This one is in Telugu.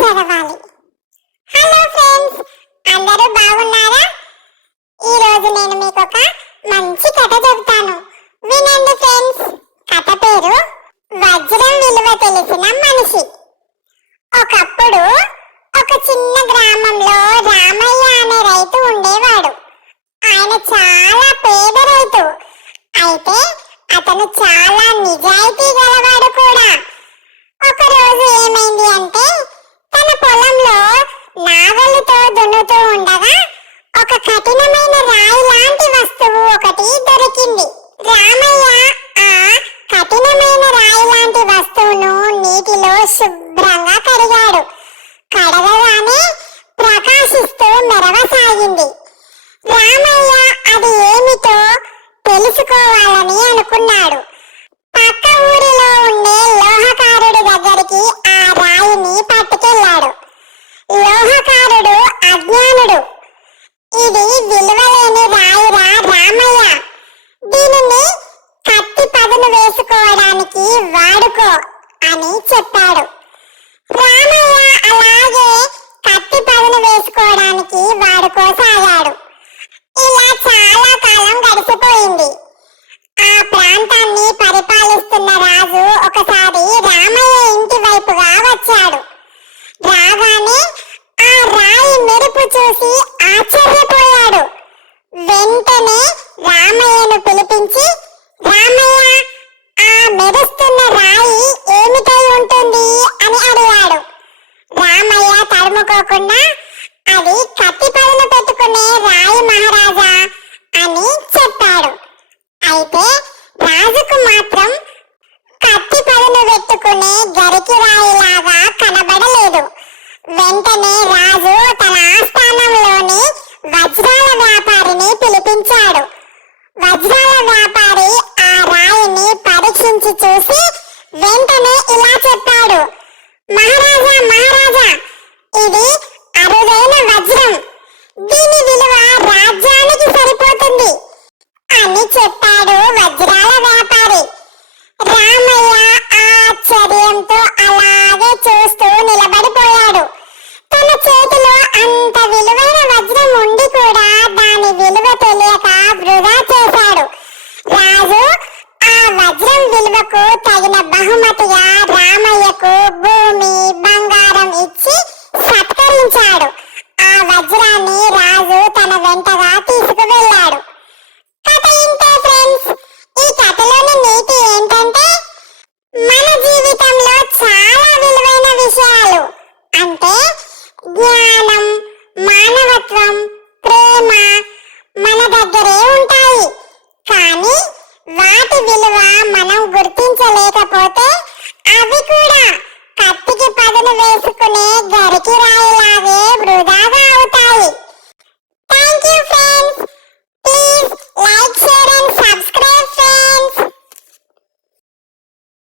చదవాలి. హలో ఫ్రెండ్స్, అందరూ బాగున్నారా? ఈ రోజు నేను మీకు ఒక మంచి కథ చెబుతాను, వినండి ఫ్రెండ్స్. కథ పేరు వజ్రం విలువ తెలిసిన మనిషి. ఒకప్పుడు ఒక చిన్న గ్రామంలో రామయ్య అనే రైతు ఉండేవాడు. ఆయన చాలా పేద రైతు, అయితే అతను చాలా నిజాయితీ గలవాడు కూడా. ఒక రోజు ఏమైంది అంటే, తన పొలంలో నాగలితో దున్నుతూ ఉండగా ఒక కఠినమైన రాయి లాంటి వస్తువు ఒకటి దొరికింది. రామయ్య ఆ కఠినమైన రాయి లాంటి వస్తువును నీటిలో శుభ్రంగా కడిగాడు. కడగగానే ప్రకాశిస్తూ మెరవసాగింది. రామయ్య అది ఏమిటో తెలుసుకోవాలని అనుకున్నాడు. పక్క ఊరిలో ఉండే లోహకారుడి దగ్గరికి ఆ రాయిని పట్టుకెళ్ళాడు. లోహకారుడు అజ్ఞానుడు. ఇది విలువలేని రాయిరా రామయ్య, దీనిని కత్తి పదును వేసుకోవడానికి వాడుకో అని చెప్పాడు. రామయ్య అలాగే కత్తి పదును వేసుకోవడానికి వాడుకోసాగాడు. ఇలా చాలా కాలం గడిచిపోయింది. ఆ ప్రాంతాన్ని పరిపాలిస్తున్న రాజు ఒకసారి రామయ్య ఇంటి వైపుగా వచ్చాడు. రాగానే ఆ రాయి మెరుపు చూసి ఆశ్చర్యపోయాడు. వెంటనే రామయ్యను పిలిపించి, రామయ్య, ఆ మెరుస్తున్న రాయి ఏమిటై ఉంటుంది అని అడిగాడు. రామయ్య తడుముకోకుండా, అది కత్తి పదును పెట్టుకునే రాయి మహారాజా అని చెప్పాడు. అయితే రాజుకు మాత్రం కత్తి పదును పెట్టుకునే గరికి రాయిలాగా కనబడలేదు. వెంటనే